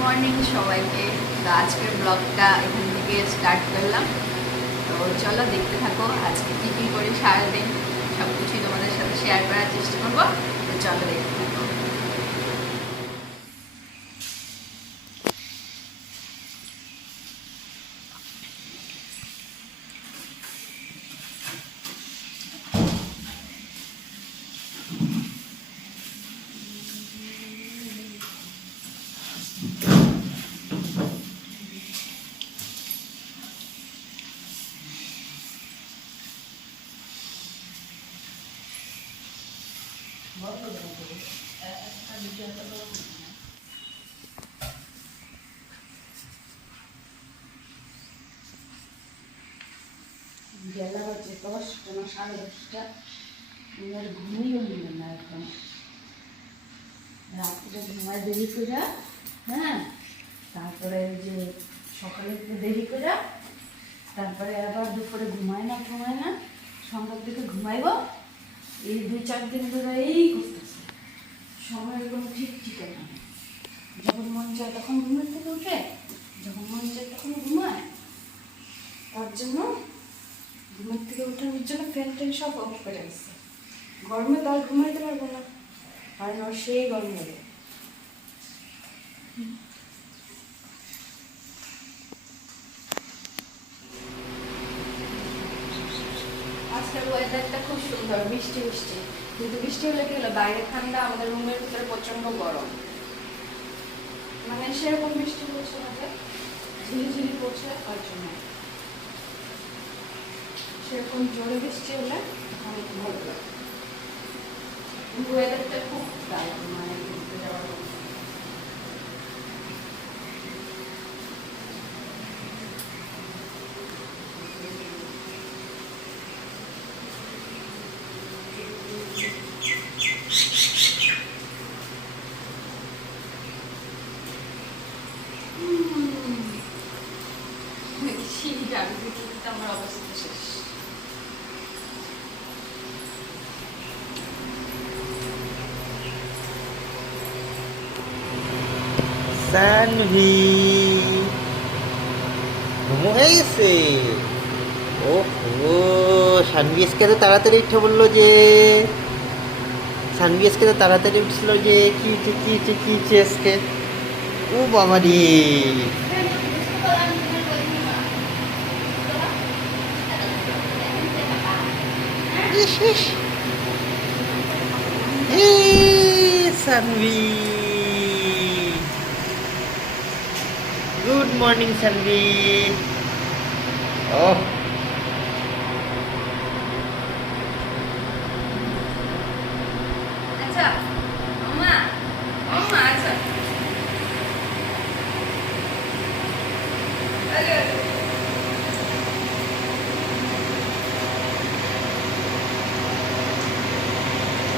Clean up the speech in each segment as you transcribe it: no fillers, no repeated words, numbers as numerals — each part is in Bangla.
মর্নিং সবাইকে। তো আজকের ব্লগটা এখান থেকে স্টার্ট করলাম। তো চলো দেখতে থাকো আজকে কী কী করি সারাদিন, সব কিছুই তোমাদের সাথে শেয়ার করার চেষ্টা করবো। তো চলো দেখতে থাকো। বেলা হচ্ছে 10টা না 10:30। আর ঘুমিয়েও নিলেন না এখন, রাত্রে ঘুমায় দেরি করে। হ্যাঁ, তারপরে ওই যে সকালে একটু দেরি করে, তারপরে আবার দুপুরে ঘুমায় না সন্ধ্যার দিকে ঘুমাইব। এই 2-4 দিন ধরে এই করতেছে, সময়ের কোনো ঠিক ঠিকানা নেই। যখন মন চায় তখন ঘুমের থেকে উঠে, যখন মন চায় তখন ঘুমায়। তার জন্য ঘুমের থেকে ওঠানোর জন্য ফ্যান ট্যান সব অফ করে আসছে। গরমে তো আর ঘুমাইতে পারবো না, কারণ ওর সেই গরম লাগে। আজকের ওয়েদারটা খুব সুন্দর, বৃষ্টি বৃষ্টি, কিন্তু বৃষ্টি হলে কি হলো, বাইরে ঠান্ডা, আমাদের রুমের ভিতরে প্রচন্ড গরম। মানে সেরকম বৃষ্টি পড়ছে না, যে ঝিরিঝিরি পড়ছে, তার জন্য সেরকম জোরে বৃষ্টি হলে অনেক ভালো লাগে। ওয়েদারটা খুব দারুণ, মানে ঘুরতে যাওয়ার মতো। আমার অবস্থা শেষ। সানভি ঘুমো হয়ে গেছে। ও সানভি আজকে তো তাড়াতাড়ি উঠে বললো যে, সানভি আজকে তো তাড়াতাড়ি উঠছিল যে, কি আজকে। ও বাবা রে, ইস ইস। Sanvi, good morning Sanvi. ওহ, আচ্ছা মামা, মামা আচ্ছা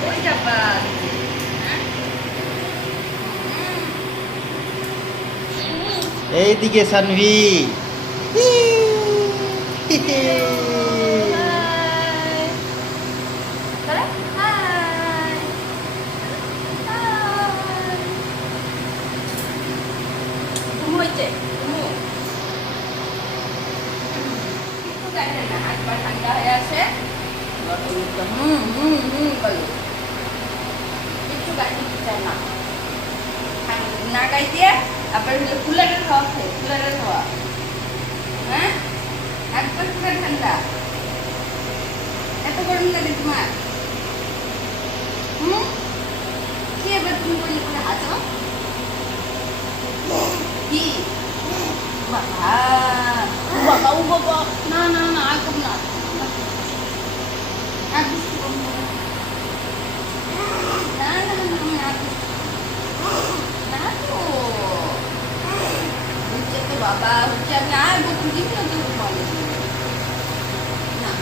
ওই যাবা। এইদিকে সানভি। ঠান্ডা হয়ে আছে, একটু গাড়ি চাই না, না গাই দিয়ে আবার কুলারের খাওয়া খাই, কুলারের খাওয়া। হ্যাঁ, একবার পুরো ঠান্ডা, এত গরম লাগে তোমার? কি এবার তুমি বলি করে হাসো কি? বাবা বাবা, ও বাবা, না না না, আর কম না, আর বেশি কম না, না না না, আর না তো হচ্ছে তো বাবা, হচ্ছে আমি আর বলছি দিন না, তো বলে না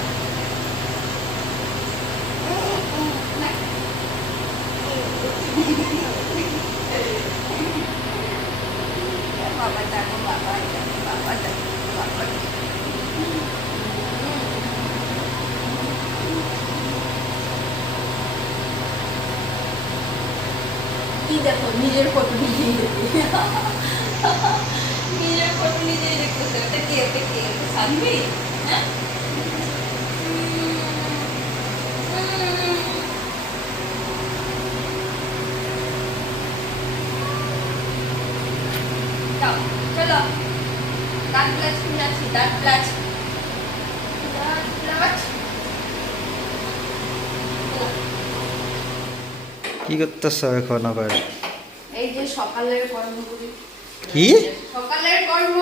বাবা দেখো, বাবা দেখো, বাবা দেখো, বাবা দেখো। কি দেখো, নিজের ফটো নিজেই দেখি। নিজের ফটো নিজেই দেখতেছে। ওটা কে? ওটা কে? ওটা সানভি? হ্যাঁ? যাও, চলো। দাঁত ব্লাচ কিনে আছি, দাঁত ব্লাচ। দাঁত ব্লাচ। কি করতেছ এখন আবার? এই যে সকালের কর্মগুলি। কি? সকালের কর্ম,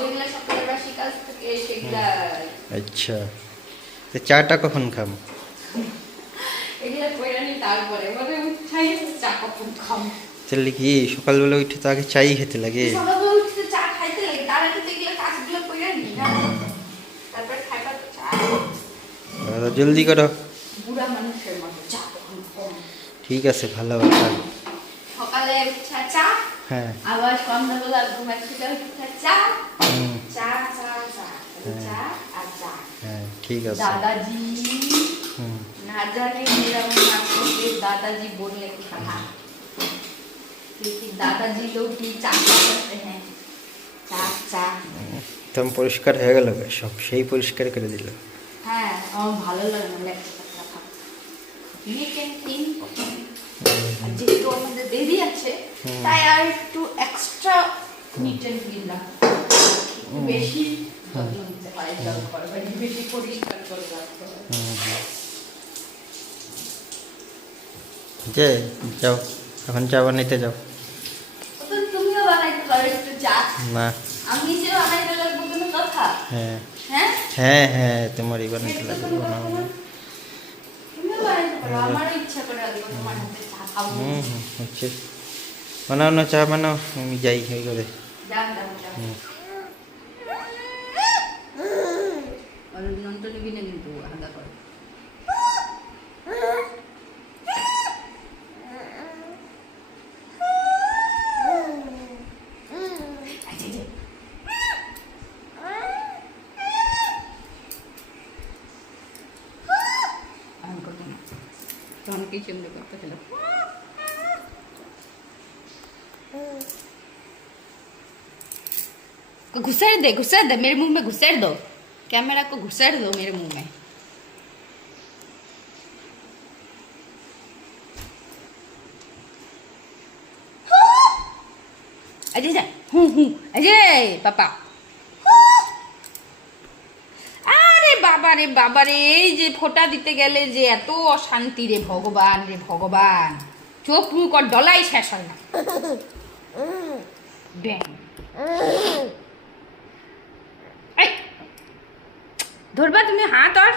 যেগুলো সকালের বাসি কাজ থেকে সেগুলা। আচ্ছা, তো চাটা কখন খাম? এগুলা কইরা নি তারপরে মানে উঠাই চা কখন খাম। তাহলে কি সকালবেলা উঠে তো আগে চাই খেতে লাগে? সকালবেলা উঠতে চা খাইতে লাগে, তার আগে তো এগুলা কাজগুলো কইরা নি না। তারপরে খাইবা তো চা। জলদি করো। বুড়া মানুষের মতো চা কখন খাম। ঠিক আছে, ভালো কথা। সকালে উঠা চা, হ্যাঁ। আবার সন্ধ্যাবেলা ঘুমাই থেকে উঠা চা। হুম, চা চা চা চা আর চা। হ্যাঁ ঠিক আছে। दादाजी হুম, ना जाने मेरा मन आपको ये दादाजी बोलने को कहा, क्योंकि दादाजी लोग भी चाचा करते हैं। चाचा। একদম পরিষ্কার হয়ে গেল সব, সেই পরিষ্কার করে দিল। হ্যাঁ, আমার ভালো লাগে না লেখাপড়া থাকা। Neat and clean. যেহেতু আমাদের দেরি আছে, তাই আর একটু এক্সট্রা নিট এন্ড ক্লিন রাখতে হবে। একটু বেশি যত্ন নিতে হয়, দরকার হয় বেশি পরিষ্কার করে রাখতে হয়। যে যাও, এখন চা বানাইতে যাও। তো তুমিও বানাইতে পারো একটু চা। না। আমি যে বানাইতে লাগবো কোনো কথা? হ্যাঁ হ্যাঁ, হ্যাঁ হ্যাঁ, তোমারই বানাইতে এটা তো লাগবে। কোনো কথা বানাও। না। তুমিও বানাইতে পারো, আমারও ইচ্ছা করে আজকে তোমার হাতে চা খাবো। হচ্ছে। বানাও না, চা বানাও, আমি যাই হয়ে করে। যাও যাও যাও। হুম। আর নন্ত নিবি না কিন্তু আলাদা করে। घुसेड़ दे मेरे मुंह में, घुसेड़ दो कैमरा को, घुसेड़ दो मेरे मुंह में। अजय जा अजय पापा। আরে বাবা রে, এই যে ফোঁটা দিতে গেলে যে এত অশান্তি রে ভগবান, রে ভগবান। চোখ মুখ আর ডলাই শেষ হয় না। ব্যাং। এই ধরবা তুমি হাত আর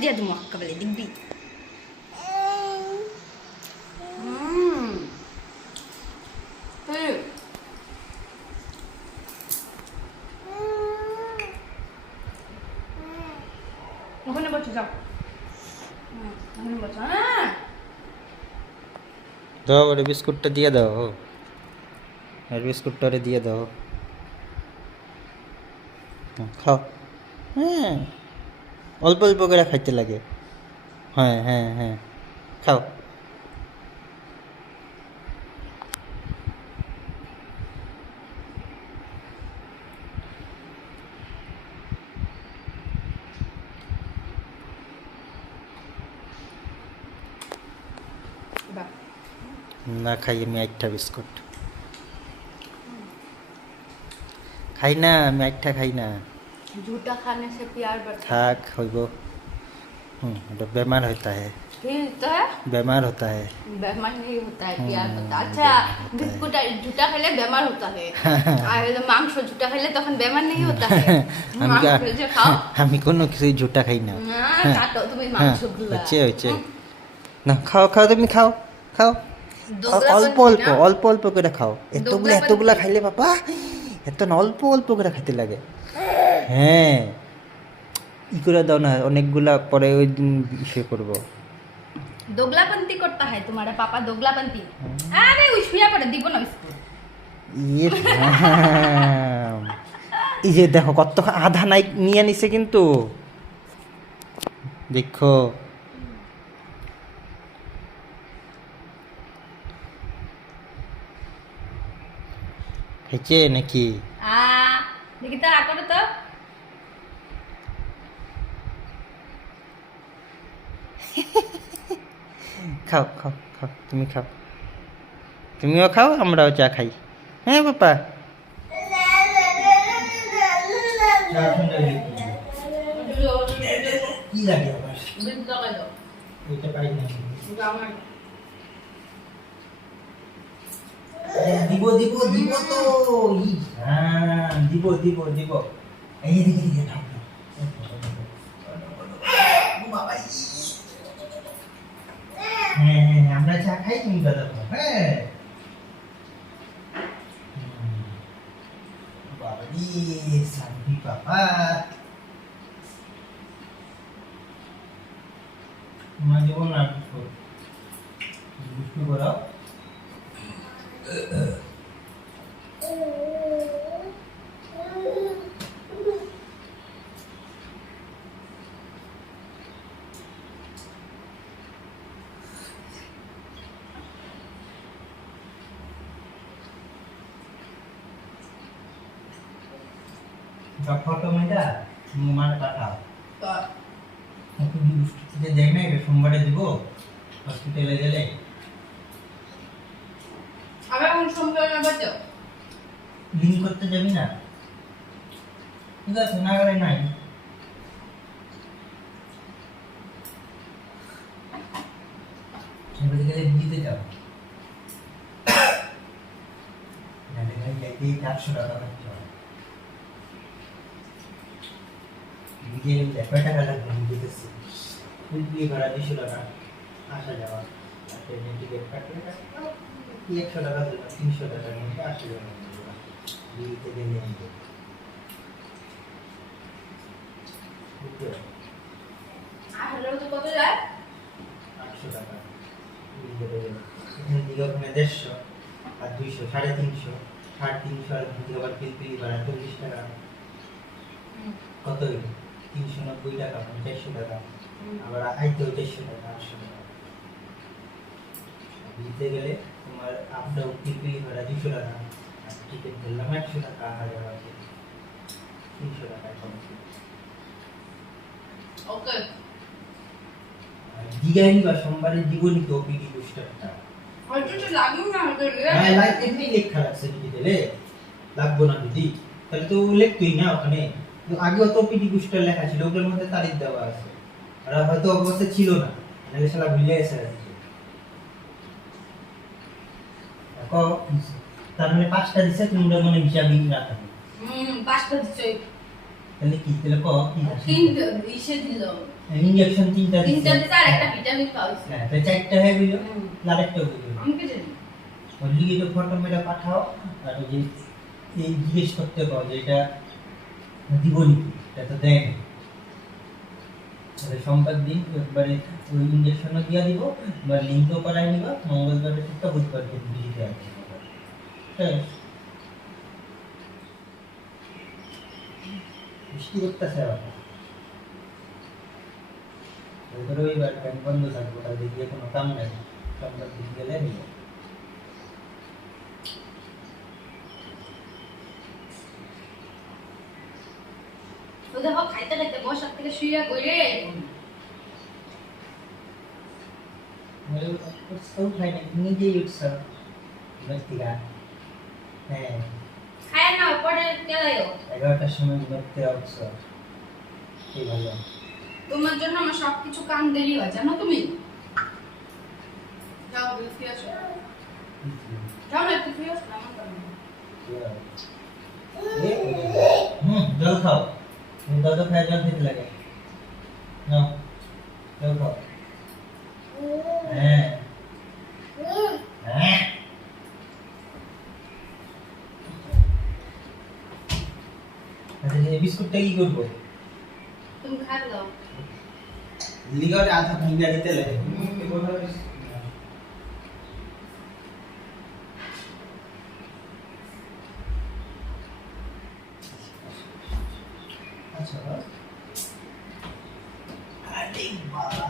দিয়ে দেবো একেবারে দেখবি। ওখানে বসে যাও, ওখানে বসে। দাও, ওরে বিস্কুটটা দিয়ে দাও, আর বিস্কুটটা ওরে দিয়ে দাও। খাও। হ্যাঁ, অল্প অল্প করে খাইতে লাগে। হ্যাঁ হ্যাঁ হ্যাঁ, খাও। না খাই আমি একটা বিস্কুট খাই না, আমি একটা খাই না। झूठा खाने से प्यार बढ़ता থাক হইব। এটা বেমার হইতা है, तो है। বেমার হতা है। बेमार नहीं होता है, प्यार होता है। अच्छा, बिस्कुट झूठा खेले बेमार होता है, और मांस झूठा खेले तो बेमार नहीं होता है। আমি मांस जो खाओ আমি কোনো কিছু ঝুটা খাই না। काटो तुम्हें হ্যাঁ, मांस गुला। হচ্ছে হচ্ছে। না খাও খাও, তুমি খাও খাও। অল্প অল্প অল্প অল্প করে খাও, এতগুলো এতগুলা খাইলে বাবা এত না, অল্প অল্প করে খাইতে লাগে। হ্যাঁ ই করে দাও না, অনেকগুলা পরে ওই দিন ইসে করবো। दोगलापंती करता है तुम्हारा पापा, दोगलापंती। अरे उठिया पड़े দিব না বিস্কুট। ইয়ে রাম। এই যে দেখো কত আধা নাই নিয়ে নিছে কিন্তু, দেখো খাইছে নাকি? দেখি তো করো তো। খাও খাও খাও, তুমি খাও, তুমিও খাও আমরাও চা খাই। হ্যাঁ বাবা কি লাগে আবার? এটা পাই না। দিব দিব দিব তো, হ্যাঁ দিব দিব দিব। এই দিকে দিকে দাও। হ্যাঁ আমরা চা খাই, তুমি কথা বলো। হ্যাঁ বাবারি শান্তি বাবা, তোমার জীবন না দুষ্টু করো। ফটো মেয়েটা মার পাঠাও, দেখ না এটা সোমবারে দিব হসপিটালে গেলে। আবার কোন সোমবার আবার যাও? লিঙ্ক করতে যাবি না? ঠিক আছে না গেলে নাই। এবারে গেলে দিতে যাও, নাহলে ভাই যাইতেই 400 টাকা খরচ হয়। বিকেলে 100 টাকা লাগবে দিতেছি, ফুল দিয়ে ভাড়া 200 টাকা আসা যাওয়া, আর ট্রেনের টিকিট কাটলে 100 টাকা দিল, 300 টাকার মধ্যে আসা যাওয়া দিতে গেলে আর হলো তো কত যায়? 800 টাকা দিতে গেলে, এখানে দিকে ওখানে 150 আর 200 350, 350 আর দিকে আবার পিলপিলি ভাড়া 40 টাকা, কত হইল? 390 টাকা, 400 টাকা, আবার আইতেও 400 টাকা, 800 টাকা দিতে গেলে তোমার আপ ডাউন পিলপিলি ভাড়া 200 টাকা, আর টিকিট ধরলাম 100 টাকা, হাজার আছে 300 টাকা কম। ওকে দিগাইনি বা সোমবারে জীবনী তো পিটি পোস্টারটা হয়তো তো লাগবে না হয়তো হ্যাঁ লাইক এমনি লেখা আছে টিকিটে, লাগবো না দিদি তাহলে তো লিখতই না ওখানে, তো আগে তো পিটি পোস্টার লেখা ছিল, ওগুলোর মধ্যে তারিখ দেওয়া আছে, আর হয়তো অবস্থা ছিল না, নাহলে শালা ভুলে গেছে আর কি। দেখো তার মানে 5টা দিছে, তোমরা মনে হিসাবই রাখো। 5টা দিছে, তাহলে কি তাহলে কো কি আছে? 3টা দিছে দিল, ইনজেকশন 3টা দিছে, 3টা দিছে আর একটা ভিটামিন খাওয়াইছে। হ্যাঁ তো 4টা হয়ে গেল, আরেকটা হয়ে গেল। আমি কি জানি ওই লিগে ফটো মেরে পাঠাও, আর ওই যে এই জিজ্ঞেস করতে পারো যে এটা দিব নাকি, এটা তো দেয় না, তাহলে সোমবার দিন একবারে ওই ইঞ্জেকশনও দিয়ে দিব, বা লিঙ্কও করাই নিবা, মঙ্গলবারে থেকে বুধবার দিন দিতে আসবে। হ্যাঁ বৃষ্টি করতেছে আবার, রবিবার ব্যাংক বন্ধ থাকবো, তাহলে গিয়ে কোনো কাম নাই, সোমবার দিন গেলে নিব। ও দেখো খাইতে খাইতে বসার থেকে শুইয়া কইরে সব খাই না, নিজেই উঠছ বস্তিকা। হ্যাঁ খায় না পরে কেলাইও। 11টার সময় ঘুরতে উঠছ, সেই ভালো। তোমার জন্য আমার সবকিছু কাম দেরি হয় জানো তুমি। যাও বিলফি আসো, যাও না একটু ফিরে আসো, আমার কাম জল খাও, জল খাই, জল খেতে লাগে না, জল খাও। হ্যাঁ হ্যাঁ আচ্ছা এই বিস্কুটটা কি করবো তুমি খাই দাও। লিগারে আধা ভাঙিয়ে দিতে লাগে আচ্ছা আরে বাবা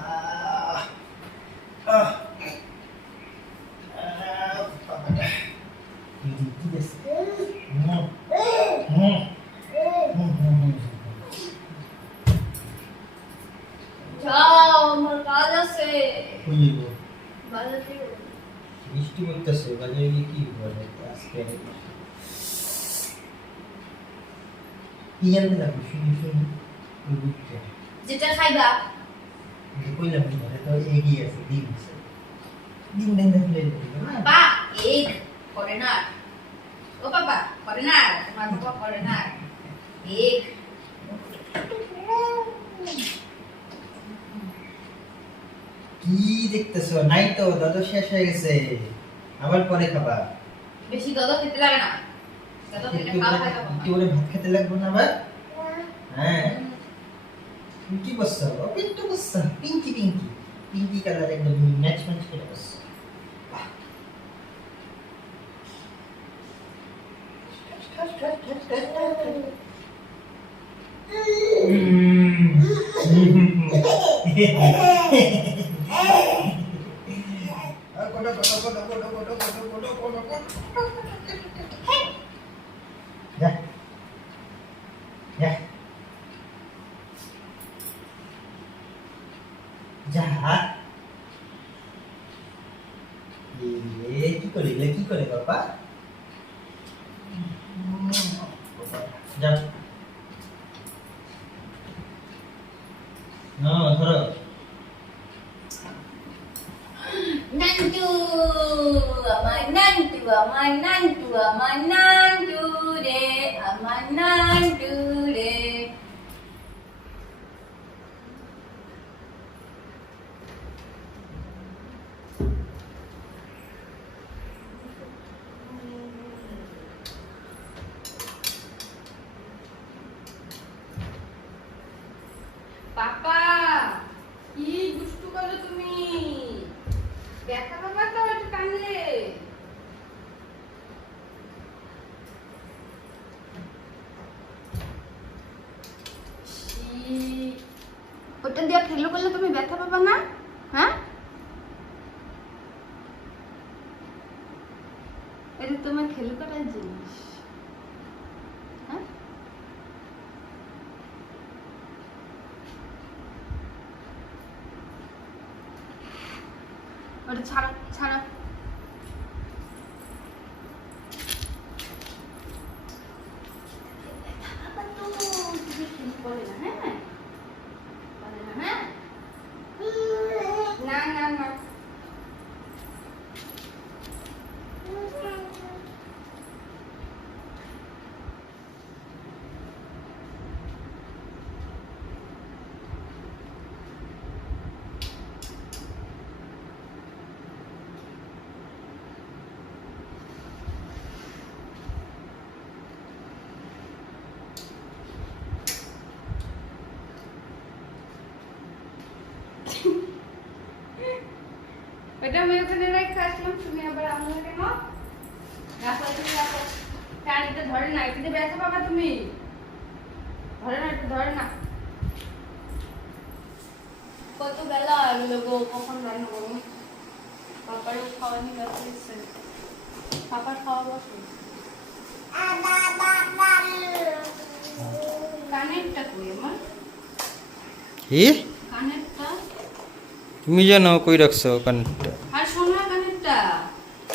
বাবাটা কি দেখছে যাও, আমার কাজ আছে। খুলিব বাজার থেকে বৃষ্টি পড়তেছে বাজারে গিয়ে কি বলে আজকে কি জানতে লাগবে শুনি শুনি ওই বুঝছে যেটা খাইবা। কইলাম ঘরে তো এগিয়ে আছে ডিম আছে ডিম দেন দেখলে বা এগ করে না। ও বাবা করে না, তোমার বাবা করে না। এগ কি দেখতেছো নাই তো দাদা শেষ হয়ে গেছে আবার পরে খাবা বেশি দদ খেতে লাগে না। দদ খেলে খাওয়া খাই যাবো। কি বলে ভাত খেতে লাগবে না আবার হ্যাঁ কি বসছো পিন্টু বসছো পিঙ্কি পিঙ্কি পিঙ্কি কালার একদম ম্যাচ ম্যাচ করে বসছো যা যা যা কি করে বাবা যা না ধরো Nantu, আমার nantu, আমার nantu, আমার nantu রে, আমার nantu রে। পাপা কি দুষ্টু করো তুমি? ব্যথা পাবা তো একটু কানলে। ওটা দিয়ে খেলো করলে তুমি ব্যথা পাবা না? হ্যাঁ, এটা তোমার খেলো করার জিনিস। হ্যাঁ, ওটা ছাড়া ছাড়া। না না না এটা আমি ওখানে রেখে আসলাম, তুমি আবার আনলে কেন? রাখো তুমি রাখো। ফ্যানটা ধরে না, এটাতে ব্যথা পাবা তুমি। ধরে না, একটু ধরে না। কত বেলা হলো গো, কখন রান্না করবো? পাপারও খাওয়ানি ব্যথা দিচ্ছে। পাপার খাওয়া বসে। কানেরটা কই আমার? কি কানেরটা? তুমি জানো কই রাখছো কানেরটা আর সোনা কানেরটা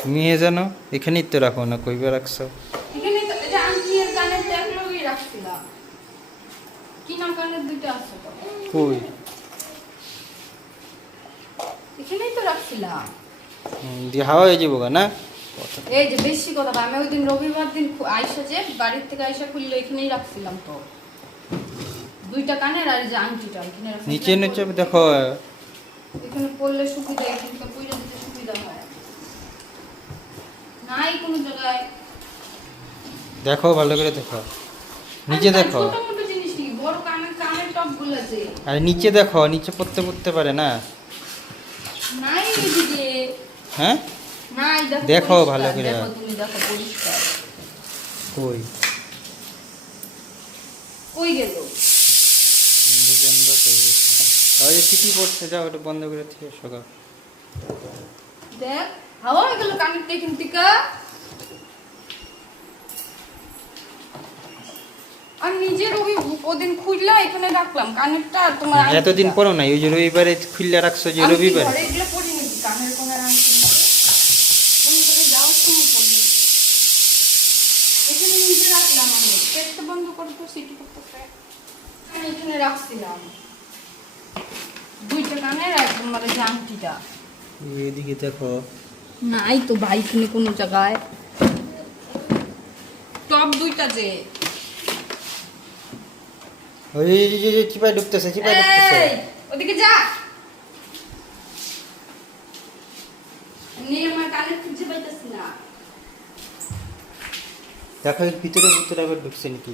তুমি জানো এখানেই তো রাখো না কইবা রাখছো এখানে তো এটা আন্টির কানেরটা একলগেই রাখছিলাম। কিনা কানের দুটো আছে তো। কই এখানেই তো রাখছিলাম। দিয়ে হাওয়া হয়ে যাবো না এই যে বেশি কথা বলে, আমি ওই দিন রবিবার দিন আইসা যে বাড়ির থেকে আইসা খুললে এখানেই রাখছিলাম তো। দুইটা কানের আর এই যে আংটিটা এখানে রাখছিলাম। নিচে নিচে দেখো এখানে পড়লে সুবিধা, এখানে পড়লে দিতে সুবিধা হয়। নাই কোনো জায়গায়। দেখো ভালো করে দেখো, নিচে দেখো। ছোট মোটো জিনিস কি, বড় কানের টপগুলো আছে। আর নিচে দেখো, নিচে পড়তে পারে না। নাই এদিকে। হ্যাঁ নাই, দেখো পরিষ্কার, ভালো করে। দেখো তুমি, দেখো পরিষ্কার। কই কই গেল? ওই যে চিঠি পড়ছে, যাও ওটা বন্ধ করে দিয়ে সকাল। দেখ, হাওয়া হয়ে গেল কানের এখান থেকে। আর নিজের ওই ওদিন খুললা এখানে রাখলাম কানেরটা, আর তোমার এতদিন পরও নাই, ওই যে রবিবারে খুললে রাখছো যে রবিবার। ঘরে এগুলো পড়ি নাকি কানের কোণের আংটি বন্ধুদের যাওয়ার সময় পড়ি। এখানে নিজে রাখলাম আমি, পেটটা বন্ধ করে তো সিটি করতেছে। আমি এখানে রাখছিলাম দুইটা কানের, একদম মানে যে আংটিটা। এদিকে দেখো, নাই তো ভাই এখানে কোনো জায়গায়। টপ দুইটা যে ওই যে চিপায় ঢুকতেছে। এই, ওদিকে যা। নিয়ে আমার কানে খুঁজে পাইতেছি না। দেখো এর ভিতরে আবার ঢুকছে নাকি।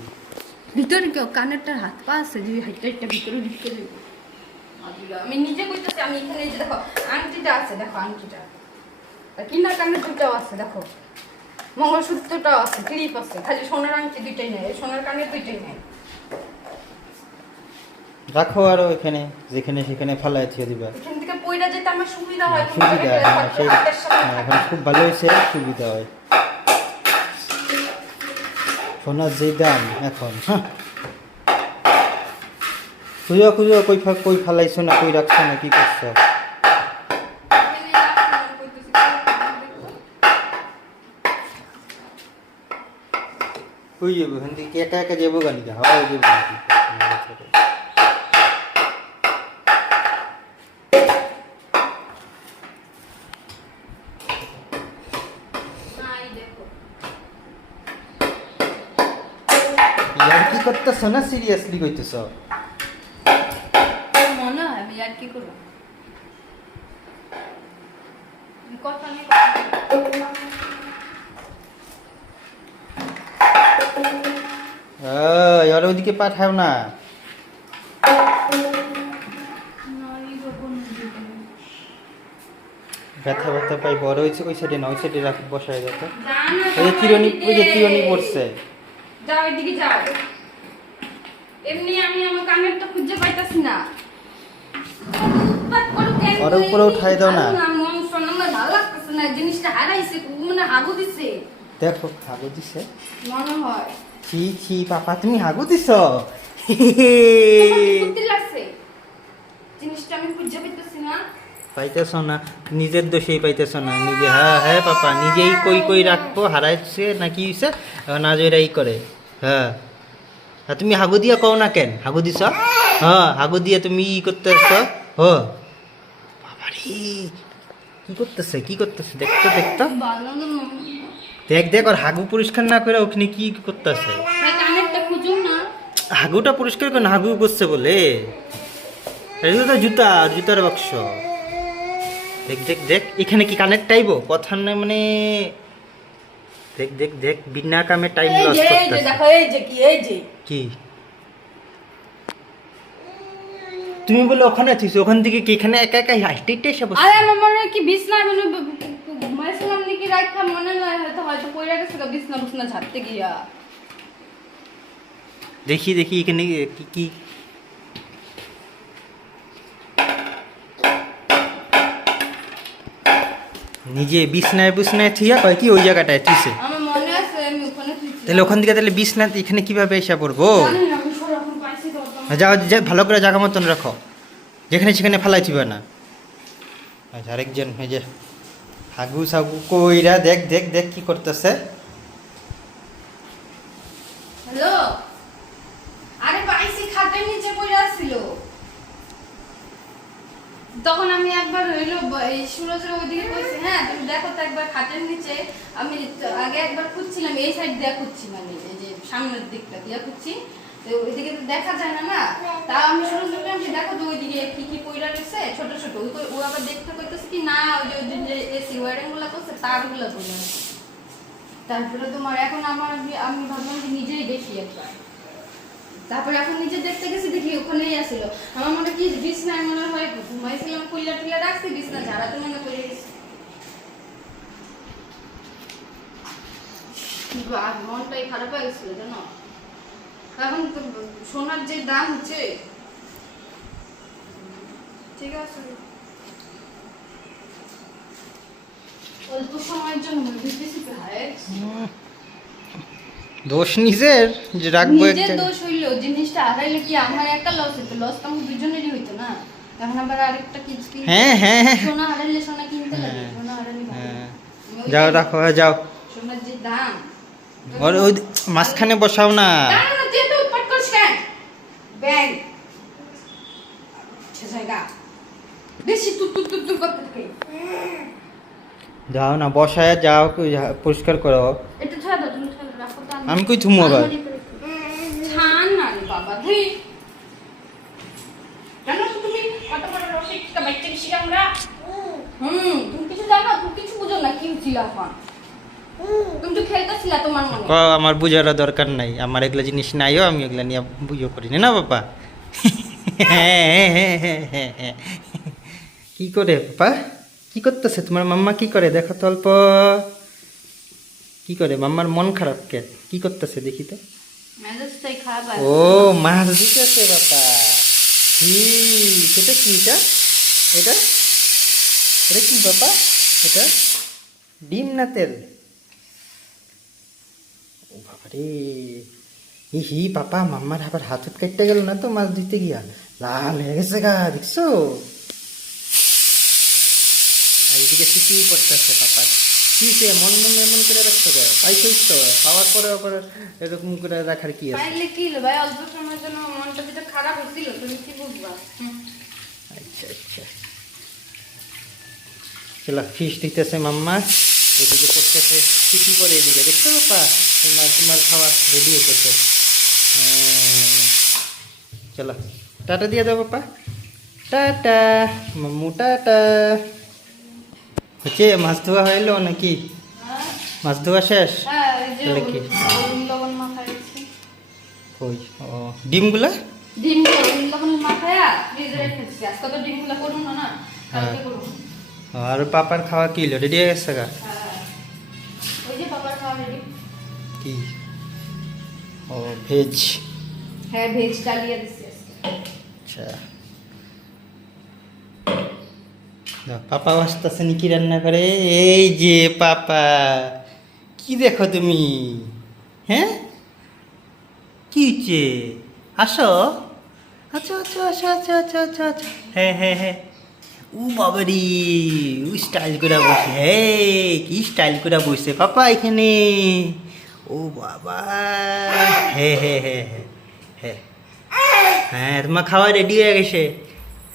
ভিতরে কেউ কানেরটার হাত পা আছে, যদি হাইটটা ভিতরে ঢুকে দেবো। আমি নিজে কইতেছি, আমি এখানে এই যে দেখো আংটিটা আছে, দেখো আংটিটা। আর কিনার কানের দুটাও আছে, দেখো মঙ্গলসূত্রটাও আছে, ক্লিপ আছে। খালি সোনার আংটি দুইটাই নেই, সোনার কানের দুইটাই নেই। রাখো আরো এখানে, যেখানে সেখানে ফালাই দিয়ে দিবা। এখান থেকে পয়রা যেতে আমার সুবিধা হয়। সুবিধা, হ্যাঁ, সেই এখন খুব ভালো হয়েছে, সুবিধা হয়। সোনার যে দাম এখন, হ্যাঁ। খুঁজো কই ফালাইছো না, কই রাখছো না, কি করছো? কই যাবো এখান থেকে, একা যাবো গানিকা? হয় যাবো নাকি? আর কি করতেছ না, সিরিয়াসলি কইতেছ? মনে হয় আমি আর কি করবো, কথা নেই। আর ওইদিকে পাঠাও না। ব্যথা পাই, বড় হয়েছে। ওই সাইডে না, ওই সাইডে রাখ, বসায় দেখো। ওই যে চিরনি পড়ছে। যাও এদিকে যাও। এমনি আমি আমার কানেরটা খুঁজে পাইতাছি না। ওর উপরে উঠাই দাও না। মন শোনা আমার ভালো লাগতেছে না, জিনিসটা হারাইছে, মানে হাগু দিছে। দেখো হাগু দিছে মনে হয়। ছি পাপা, তুমি হাগু দিছ? কুত্তি লাগছে, জিনিসটা আমি খুঁজে পাইতাছি না। পাইতেছ না, নিজের দোষেই পাইতেছ না নিজে। হ্যাঁ পাপা, নিজেই কই রাখবো, হারাইছে না কি হয়েছে, না জয়রাই করে। হ্যাঁ, তুমি হাগু দিয়া কও না কেন? হাগু দিছ? হ্যাঁ, হাগু দিয়ে তুমি ই করতেছ। ও বাবারে, কি করতেছে দেখতো। ভালো না। দেখ ওর হাগু পরিষ্কার না করে ওখানে কি করতেছে। কানেরটা খুঁজো না। হাগুটা পরিষ্কার করে না, হাগু করছে বলে। এটা তো জুতার বাক্স। দেখ এখানে কি কানের টাইবো কথা নাই মানে। দেখ বিনা কামে টাইম লস করতেছে। দেখো এই যে কি তুমি বলে ওখানে আছিস, ওখান থেকে কি এখানে একা হাইটে এসে বসে? আরে আমার মনে হয় কি বিছনা মানে ঘুমাইছিলাম নাকি রাখা, মনে নয়, হয়তো পয়রা গেছে বিছনা ঝাড়তে গিয়া। দেখি এখানে কি নিজে বিছনায় থিয়া কয় কি ওই জায়গাটায় থিছে। আমার মনে আছে আমি ওখানে থুইছি। তাহলে ওখান থেকে বিছনা এখানে কিভাবে এসে পড়বো? জানি না, আমি সরকম পাইছি তো। যাও ভালো করে জায়গা মতন রাখো, যেখানে সেখানে ফেলাই থিবা না। আচ্ছা, আরেকজন এই যে হাগু সাগু কইরা দেখ কি করতেছে। হ্যালো, আরে পাইছি, খাটের নিচে পড়ে ছিল। তখন আমি একবার হইলো এই সুরজের ওইদিকে কইছি, হ্যাঁ তুমি দেখো তো একবার খাটের নিচে। আমি আগে একবার খুঁজছিলাম, এই সাইড দিয়ে খুঁজছি, মানে এই যে সামনের দিকটা দিয়ে খুঁজছি, তো ওইদিকে তো দেখা যায় না। তা আমি সুরজকে বললাম যে দেখো তো ওইদিকে কি পয়রা রয়েছে ছোট ও আবার দেখতে কইতেছে কি না, ওই যে এসি ওয়ারিং গুলা করছে তারগুলো বললাম। তারপরে তোমার এখন আমি ভাবলাম যে নিজেই দেখি একবার। তারপরে এখন নিজে দেখতে গেছি, দেখি ওখানেই আসছিল। আমার মনে কি বিছনায় মনে হয় ঘুমাইছিলাম, কইলা টিলা রাখছি, বিছনা ঝাড়াতে মনে করে গেছি। কিন্তু আর মনটাই খারাপ হয়ে গেছিল জানো। এখন তো সোনার যে দাম হচ্ছে, ঠিক আছে অল্প সময়ের জন্য বেশি হায় দোষ নিজের, যে রাখবো নিজের একটা। দোষ হইলো, জিনিসটা হারাইলে কি আমার একটা লস হইতো? লস তো আমার দুজনেরই হইতো না। এখন আবার আরেকটা কিছু হ্যাঁ হ্যাঁ হ্যাঁ সোনা হারাইলে সোনা কিনতে লাগে, সোনা হারাইলে ভালো না। হ্যাঁ। আমি ওই যাও যে রাখো, যাও। সোনার যে দাম, ওর ওই মাঝখানে বসাও না। না না তুই তো উৎপাত করিস কেন? ব্যাং জায়গা বেশি তুই করতে থাকে। যাও না, বসায় যাও, পরিষ্কার করো। এটা ছাড়া দাও, তুমি ছাড়া রাখো তো। আমি কই থুমু আবার? ছাড় না রে বাবা, ধুই জানো তো তুমি কত বড় রসিকটা বাচ্চা বেশি আমরা। তুমি কিছু জানো? তুমি কিছু বুঝো না কি ছিল এখন। তুমি তো খেলতেছিলা তোমার মনে। আমার বুঝার দরকার নাই, আমার এগুলা জিনিস নাইও, আমি এগুলা নিয়ে বুঝিও করি না বাবা। কি করে বাবা, কি করতেছে তোমার মাম্মা? কি করে দেখো তো অল্প। কি করে মাম্মার মন খারাপ কে? কি করতেছে দেখি তো। মেজাজটাই খারাপ। ও মাছ দিতেছে বাবা। কি সেটা? কি এটা? এটা এটা কি বাবা? এটা ডিম না তেল? ও বাবা রে, হি পাপা, মাম্মার আবার হাত কাটতে গেল না তো মাছ দিতে গিয়া? লাল হয়ে গেছে গা, দেখছো? আর এদিকে শিশি পড়তেছে পাপার। কি সে মন মন এমন করে রাখতে পারে? পাইছিস তো, পাওয়ার পরে আবার এরকম করে রাখার কি আছে? পাইলে কি হলো ভাই, অল্প সময়ের জন্য মনটা যেটা খারাপ হচ্ছিল, তুমি কি বুঝবা? আচ্ছা আচ্ছা, চলো ফিস দিতেছে মাম্মা, এদিকে পড়তেছে শিশি করে, এদিকে দেখছো বাবা তোমার খাওয়া রেডি হতেছে। চলো টাটা দিয়ে দাও বাবা, টাটা মাম্মু, টাটা। হচ্ছে মাছ ধোয়া হইলো নাকি? মাছ ধোয়া শেষ? হ্যাঁ, এই যে তাহলে কি? লবণ মাখায় রেখেছি। ওই ও ডিমগুলা? ডিমগুলো লবণ মাখায়া ফ্রিজে রেখেছি। আজকে তো ডিমগুলো করুন না, কালকে করুন। আর পাপার খাওয়া কি হলো, রেডি হয়ে গেছে গা? হ্যাঁ, ওই যে বাবার খাওয়া রেডি। কি? ও ভেজ। হ্যাঁ, ভেজ ডালিয়া দিছি আজকে। আচ্ছা, পাপা আসতেছে নাকি রান্না করে? এই যে পাপা, কি দেখো তুমি? হ্যাঁ, কি হচ্ছে? আসো, আচ্ছা আচ্ছা আচ্ছা আচ্ছা আচ্ছা আচ্ছা আচ্ছা, হ্যাঁ হ্যাঁ হ্যাঁ। ও বাবারি, ও স্টাইল করে বসে, হ্যাঁ কি স্টাইল করে বসে পাপা এখানে। ও বাবা, হ্যাঁ হ্যাঁ হ্যাঁ হ্যাঁ হ্যাঁ হ্যাঁ, তোমার খাওয়া রেডি হয়ে গেছে।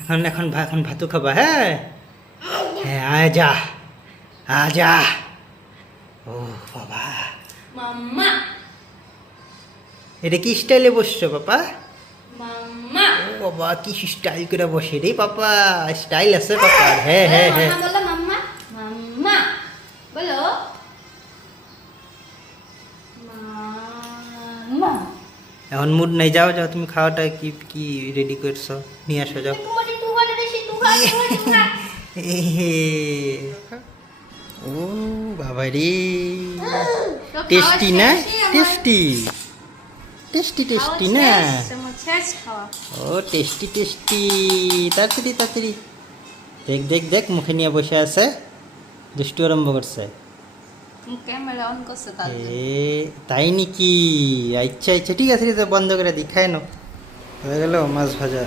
এখন এখন এখন ভাতও খাবা? হ্যাঁ হ্যাঁ, আজা আজা। ও বাবা, মাম্মা এটা কি স্টাইলে বসছো পাপা? মাম্মা ও বাবা, কি স্টাইল করে বসে রে পাপা, স্টাইল আছে পাপা। হ্যাঁ হ্যাঁ হ্যাঁ, বলো মাম্মা, মাম্মা বলো মাম্মা। এখন মুড নাই, যাও যাও, তুমি খাওয়াটা কি কি রেডি করছো, নিয়ে আসো যাও। ও বাবা রে, টেস্টি না? টেস্টি টেস্টি টেস্টি না? ও টেস্টি টেস্টি, তাড়াতাড়ি তাড়াতাড়ি। দেখ দেখ দেখ, মুখে নিয়ে বসে আছে, দুষ্টু আরম্ভ করছে। ক্যামেরা অন করছে এ তাই নাকি? আচ্ছা আচ্ছা, ঠিক আছে, তো বন্ধ করে দিই, খাই নাও। হয়ে গেল মাছ ভাজা।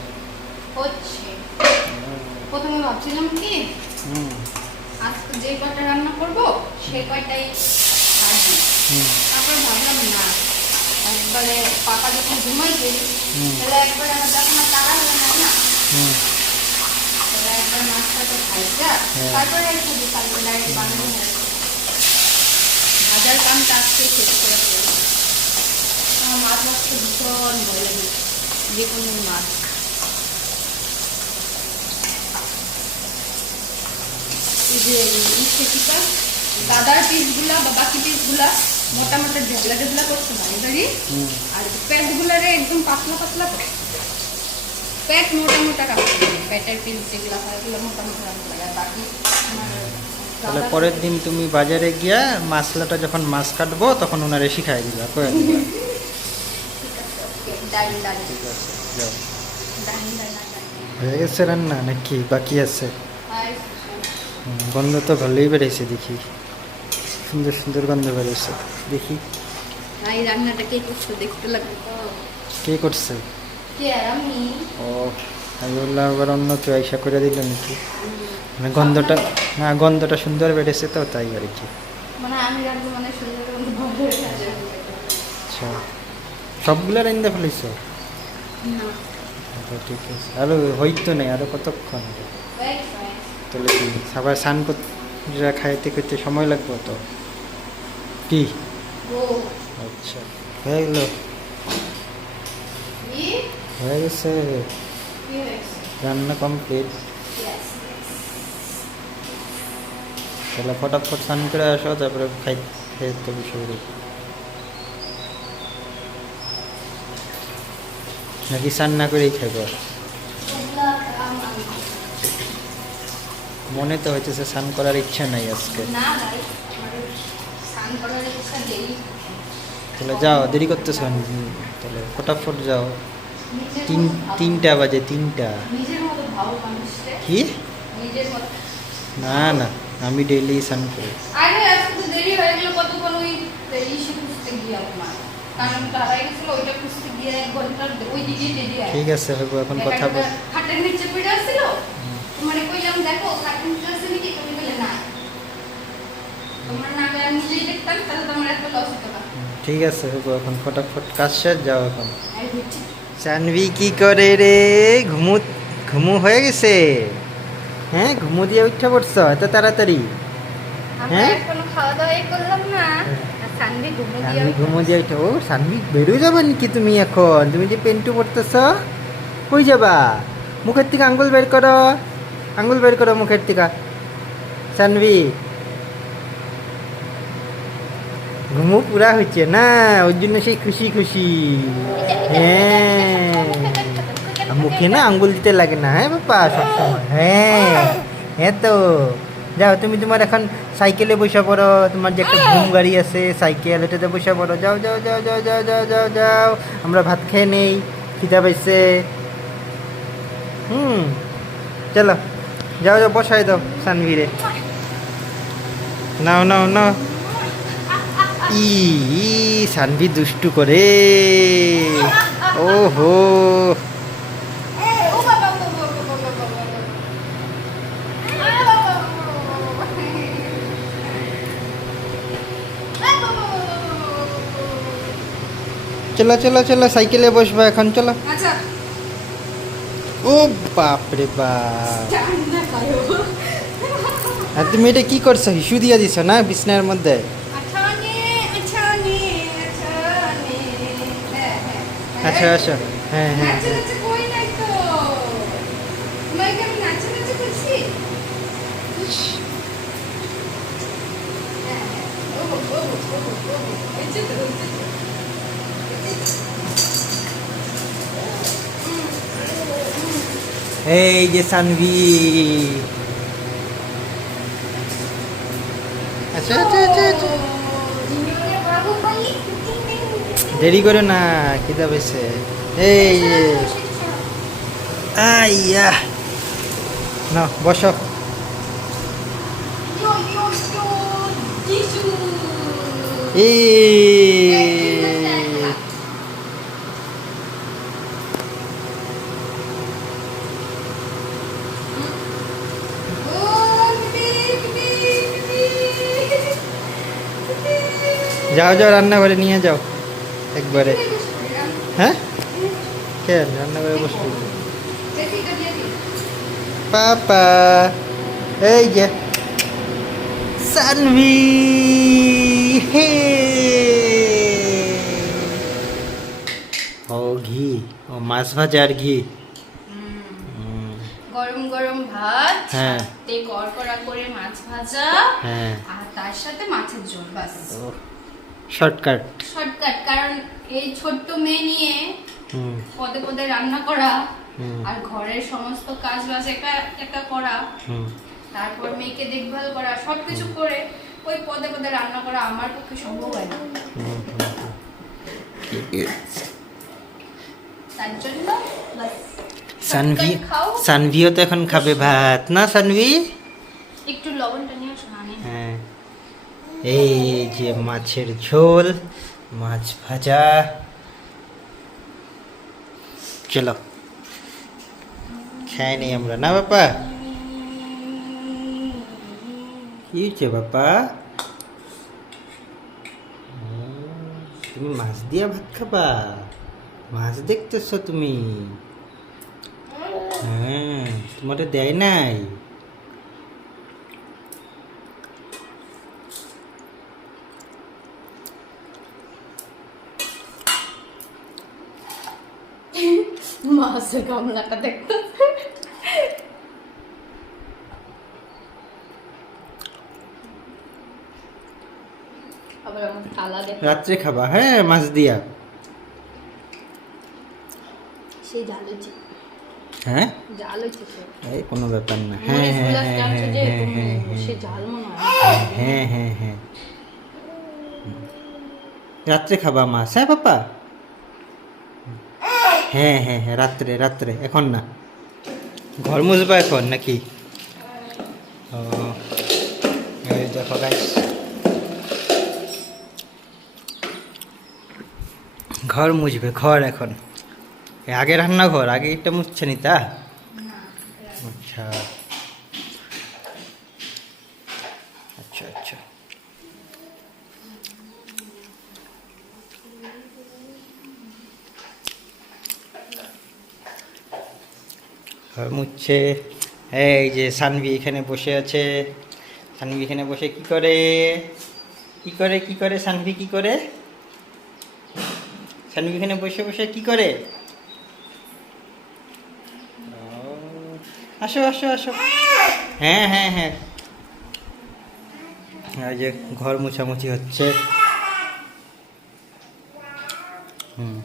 হচ্ছে। প্রথমে ভাবছিলাম কি হুম আজকে যে কয়টা রান্না করব সেই কয়টাই ভাজি। তারপর ভাবলাম না, একবারে পাপা যখন ঘুমাইছে তাহলে একবারে আমার যখন আর তাড়া হয়ে যায় না, হুম তাহলে একবার মাছটা তো খাইছা, তারপরে একটু কালকে ডাইরেক্ট বানানো হয়েছে। ভাজার কামটা আজকে শেষ করে ফেলবো। আমার মাছ মাছটা ভীষণ ভালো লাগে, যে কোনো মাছ। এই যে ইচ্ছে দাদার পিসগুলা বা বাকি পিসগুলা মোটা মোটা ঢেবলা ঢেবলা করছে বাড়ি বাড়ি, আর প্যাটগুলারে একদম পাতলা পাতলা করছে। প্যাট মোটা মোটা কাটতে লাগে, প্যাটের পিস যেগুলো হয় ওগুলো মোটা মোটা কাটতে লাগে, আর বাকি আমার তাহলে পরের দিন তুমি বাজারে গিয়া মশলাটা যখন মাছ কাটবো তখন ওনারে শিখাই দিবা, কয়ে দিবা। ডালি ডালি ঠিক আছে, যাও। ডালি ডালি হয়ে গেছে রান্না নাকি বাকি আছে? আর গন্ধ তো ভালোই বেড়েছে দেখি, সুন্দর সুন্দর গন্ধ বেড়েছে দেখি। এই রান্নাটা কে করছো দেখতে লাগবে তো। কে করছে? কে আর আমি? ও, আমি বললাম আবার অন্য কেউ আইসা করে দিল নাকি। মানে গন্ধটা, না গন্ধটা সুন্দর বেড়েছে তো তাই আর কি। মানে আমি রান্না মানে সুন্দর করে বন্ধ হয়ে যাবে। আচ্ছা, সবগুলো রান্না ফেলেছ? না আচ্ছা ঠিক আছে, আরো হইতো নেই, আরো কতক্ষণ? ওয়েট ওয়েট তাহলে কি সবার স্নান করতে খাইতে করতে সময় লাগবে তো কি? গো আচ্ছা, হয়ে গেল, ই হয়ে গেছে, ইয়েস রান্না কমপ্লিট। ইয়েস তাহলে ফটাফট স্নান করে আসো, তারপরে খাইতে বসে পড়ি। নাকি স্নান না করেই খাইব? ওগুলা আমি মনে তো হইতেছে স্নান করার ইচ্ছা নাই আজকে। না ভাই আমার স্নান করার ইচ্ছা নেই। তাহলে যাও, দেরি করতেছ, তাহলে ফটাফট যাও। তিনটা বাজে, 3টা। নিজের মতো ভালো মানুষকে কি? নিজের মতো। না না, আমি ডেইলি স্নান করি। আরে আজকে তো দেরি হয়ে গেল, কতক্ষণ ওই ইসে খুঁজতে গিয়ে আমার কারণ হারাই গেছিল, ওইটা খুঁজতে গিয়ে 1 ঘন্টার ওই দিকে দেরি হয়। ঠিক আছে, হইব, এখন কথা বল। খাটের নিচে পড়ে আসছিল, তোমারে কইলাম দেখো খাটের নিচে আছে নাকি, তুমি বলে না, তোমার না গেলে আমি নিজেই দেখতাম, তাহলে তোমার এত লস হতো না। ঠিক আছে, হইব, এখন ফটাফট কাজ শেষ, যাও এখন। আর বুঝছি জানবি কি করে রে? ঘুমু হয়ে গেছে? হ্যাঁ, ঘুমু দিয়ে উঠে পড়ছ এত তাড়াতাড়ি? আমরা হ্যাঁ? এখনো খাওয়া দাওয়াই করলাম না, আর সানডে ঘুমো দিয়ে সানভি ঘুমু দিয়ে উঠে, ও সানভি বেরোয় যাবা নাকি তুমি এখন? তুমি যে পেন্টু পড়তেছ, কই যাবা? মুখের থেকে আঙ্গুল বের করো, আঙ্গুল বের করো মুখের থেকে। সানভি ঘুমু পুরা হচ্ছে না, ওর জন্য সেই খুশি খুশি। হ্যাঁ, মুখে না আঙ্গুল দিতে লাগে না, হ্যাঁ বাবা, সবসময়। হ্যাঁ হ্যাঁ, তো যাও, তুমি তোমার এখন সাইকেলে বসে পড়ো, তোমার যে একটা ঘুম গাড়ি আছে সাইকেল, এটাতে বসে পড়ো, যাও যাও যাও যাও যাও যাও যাও যাও, আমরা ভাত খেয়ে নেই, খিদা পাইছে। চলো, যাও যাও, বসাই দাও সানভিরে, নাও নাও নাও। ই সানভি দুষ্টু করে, ওহো। ও বাবা বাবা বাবা বাবা বাবা। চলো চলো চলো, সাইকেলে বসবা এখন, চলো। আচ্ছা ও বাপরে বাপ, ঠান্ডা করো। আর তুমি এটা কি করছো? হিসু দিয়া দিছো না বিছনার মধ্যে? আছানে আছানে আছানে। হ্যাঁ হ্যাঁ আচ্ছা আচ্ছা, হ্যাঁ হ্যাঁ নাচে নাচে কই নাই তো, তোমাকে আমি নাচে নাচে করছি। হ্যাঁ হ্যাঁ, ও ও ও ও, এই যে তো, এই যে সানভি। আচ্ছা আচ্ছা আচ্ছা আচ্ছা, দেরি করো না, খিদা পেয়েছে। এই যে আইয়া, না বসো। এই যাও যাও, রান্নাঘরে নিয়ে যাও একবারে। হ্যাঁ, কেন রান্নাঘরে বসে? পাপা, এই যে সানভি, হে। ও ঘি, ও মাছ ভাজা আর ঘি। গরম গরম ভাত, হ্যাঁ। সাথে কড়কড়া করে মাছ ভাজা, হ্যাঁ, আর তার সাথে মাছের ঝোল, বাস। ও শর্টকাট। শর্টকাট, কারণ এই ছোট্ট মেয়ে নিয়ে হুম পদে পদে রান্না করা হুম আর ঘরের সমস্ত কাজ বাজ একা একা করা, হুম তারপর মেয়েকে দেখভাল করা, সবকিছু করে ওই পদে পদে রান্না করা আমার পক্ষে সম্ভব হয় না। হুম। তার জন্য বাস সানভি, shortcut খাও। সানভিও তো এখন খাবে ভাত না সানভি? একটু লবণটা নিয়ে আসো না। হ্যাঁ, এই যে মাছের ঝোল, মাছ ভাজা। চলো খাই নি আমরা, না বাবা? কি হয়েছে বাবা? তুমি মাছ দিয়া ভাত খাবা? মাছ দেখতেছো তুমি? হ্যাঁ, তোমারে দেয় নাই? মাছের গামলাটা দেখতে আবার আমার থালা দেখ, রাত্রে খাবা হ্যাঁ মাছ দিয়া? সেই জাল হচ্ছে, হ্যাঁ, জাল হচ্ছে এই কোনো ব্যাপার না। হ্যাঁ হ্যাঁ হ্যাঁ হ্যাঁ হ্যাঁ হ্যাঁ সে জাল মনে হয়। হ্যাঁ হ্যাঁ হ্যাঁ, রাত্রে খাবা মাছ হ্যাঁ পাপা? হ্যাঁ হ্যাঁ হ্যাঁ, রাত্রে রাত্রে, এখন না। ঘর মুছবা এখন নাকি? ও, এই দেখো গাইস, ঘর মুছবে ঘর এখন। আগে রান্নাঘর, আগে এটা মুছছে নি তা? আচ্ছা আচ্ছা আচ্ছা। ঘর মুছছে। এই যে সানভি এখানে বসে আছে। সানভি এখানে বসে কি করে? কি করে কি করে সানভি কি করে? সানভি এখানে বসে বসে কি করে? ও, আসো আসো আসো। হ্যাঁ হ্যাঁ হ্যাঁ, এই যে ঘর মুছামুছি হচ্ছে। হুম,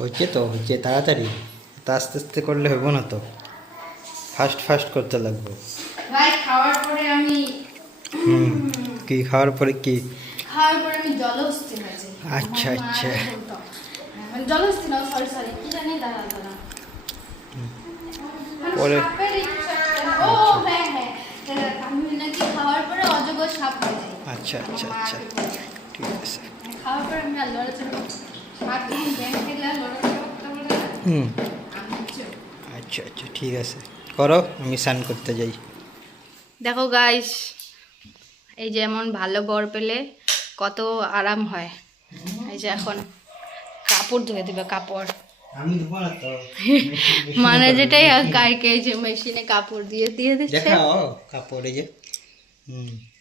হচ্ছে তো হচ্ছে, তাড়াতাড়ি, তা আস্তে আস্তে করলে হবো না তো, ফাস্ট ফাস্ট করতে লাগবে। ভাই খাওয়ার পরে আমি হুম, কি খাওয়ার পরে কি? খাওয়ার পরে আমি জলহস্তি হয়েছে। আচ্ছা, আচ্ছা। মানে জলহস্তি না, সরি সরি, কি জানি, দাঁড়া দাঁড়া, পরে- সাপের ইচ্ছা একটা- ও হ্যাঁ হ্যাঁ, আমি নাকি খাওয়ার পরে অজগর সাপ হয়ে যাই। আচ্ছা আচ্ছা আচ্ছা, ঠিক আছে। খাওয়ার পরে আমি আর লড়াচড়া করছি না। সাপ যখন ব্যাং খেলে আর লড়াচড়া করতে পারে না, হুম, আমি হচ্ছে আচ্ছা আচ্ছা ঠিক আছে, করো, আমি স্নান করতে যাই। দেখো গাইস, এই যেমন ভালো বর পেলে কত আরাম হয়। এই যে এখন কাপড় ধুয়ে দিবে, কাপড় আমি ধোবো না তো, মানে যেটাই আর কাইকে যে মেশিনে কাপড় দিয়ে দিয়ে দিচ্ছে। দেখাও কাপড়, এই যে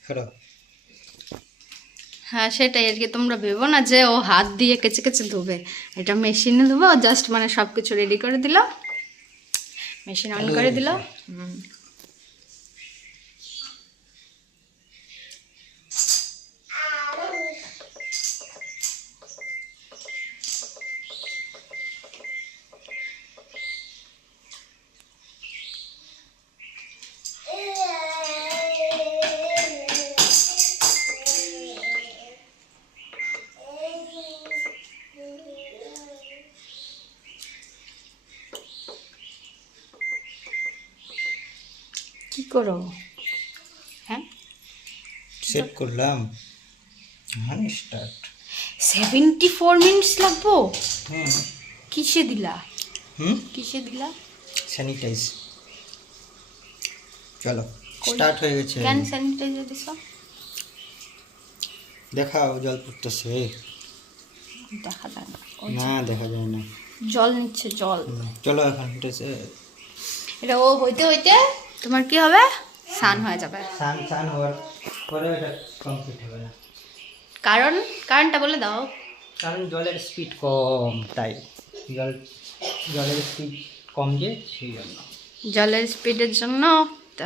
করো। হ্যাঁ সেটাই আর কি, তোমরা ভেবো না যে ও হাত দিয়ে কেচে কেচে ধুবে, এটা মেশিনে ধুবো, জাস্ট মানে সব কিছু রেডি করে দিল, মেশিন অন করে দিল। কি করো? হ্যাঁ সেট করলাম, হ্যাঁ স্টার্ট। 74 মিনিটস লাগবো? হুম কিসে দিলা? হুম, কিসে দিলা? স্যানিটাইজ। চলো স্টার্ট হয়ে গেছে। কেন স্যানিটাইজার দিছো? দেখাও, জল পড়তেছে। দেখা যায় না, না দেখা যায় না। জল নিচ্ছে জল। চলো এখন এটা ও হইতে হইতে তোমার কি হবে, স্নান হয়ে যাবে। স্নান হওয়ার পরে এটা কমপ্লিট হবে না। কারণটা বলে দাও। কারণ জলের স্পিড কম, তাই জলের স্পিড কম যে সেই জন্য। জলের স্পিডের জন্য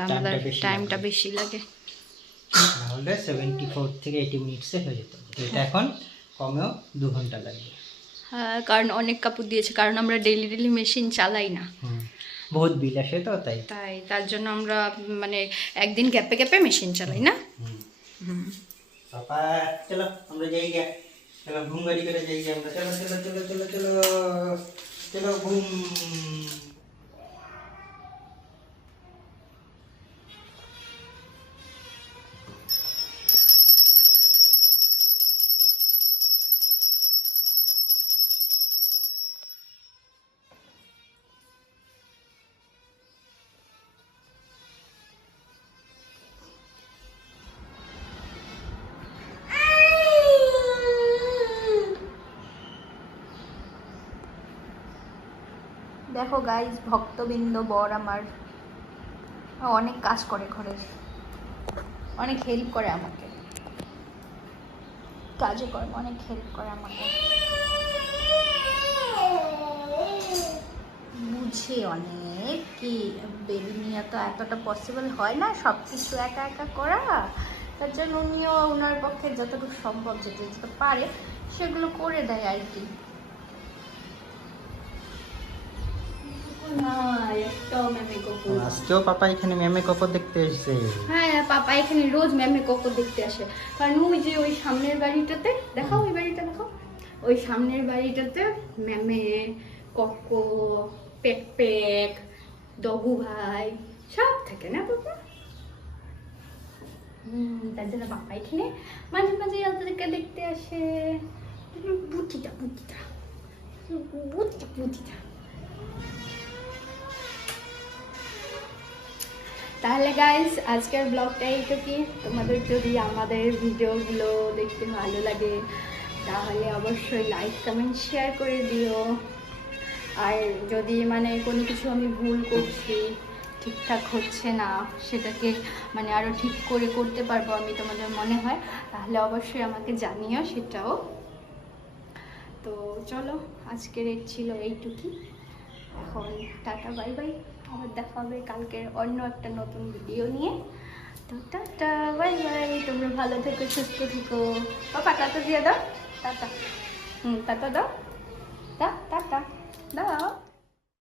আমাদের টাইমটা বেশি টাইমটা লাগে। বেশি লাগে। নাহলে 74 থেকে 80 মিনিটসে হয়ে যেত, এটা এখন কমেও 2 ঘন্টা লাগবে। হ্যাঁ, কারণ অনেক কাপড় দিয়েছে, কারণ আমরা ডেলি মেশিন চালাই না, বহুত বিল আসে তো তাই। তার জন্য আমরা মানে একদিন গ্যাপে মেশিন চালাই না। পাপা চলো আমরা যাই গে, চলো ঘুম গাড়ি করে যাই গে আমরা, চলো চলো চলো চলো চলো চলো ঘুম। দেখো গাইজ, ভক্তবৃন্দ বর আমার অনেক কাজ করে ঘরের, অনেক হেল্প করে আমাকে, কাজে কর্ম অনেক হেল্প করে আমাকে, বুঝে অনেক। কি বেবি নিয়ে তো এতটা পসিবল হয় না সব কিছু একা একা করা, তার জন্য উনিও ওনার পক্ষে যতটুকু সম্ভব যেটা পারে সেগুলো করে দেয় আর কি। আজকেও পাপা এখানে ম্যামে কোকো দেখতে এসেছে। হ্যাঁ, পাপা এখানে রোজ ম্যামে কোকো দেখতে আসে, কারণ ওই সামনের বাড়িটাতে দেখাও, ওই বাড়িটা দেখাও, ওই সামনের বাড়িটাতে ম্যামে কোকো, পেক, দগু ভাই সব থাকে না পাপা। তার জন্য পাপা এখানে মাঝে মাঝে ওদেরকে দেখতে আসে। বুদ্ধিটা তাহলে গাইস, আজকের ব্লগটা এইটুকুই। তোমাদের যদি আমাদের ভিডিওগুলো দেখতে ভালো লাগে তাহলে অবশ্যই লাইক কমেন্ট শেয়ার করে দিও। আর যদি মানে কোনো কিছু আমি ভুল করছি, ঠিকঠাক হচ্ছে না, সেটাকে মানে আরও ঠিক করে করতে পারবো আমি তোমাদের মনে হয়, তাহলে অবশ্যই আমাকে জানিও সেটাও। তো চলো, আজকের ছিল এইটুকুই। এখন টাটা বাই বাই, আবার দেখা হবে কালকের অন্য একটা নতুন ভিডিও নিয়ে। তো টাটা বাই বাই, তোমরা ভালো থেকো, সুস্থ থেকো। পাপা টাটা দিয়ে দাও, টাটা। টাটা দাও, টাটা দাও।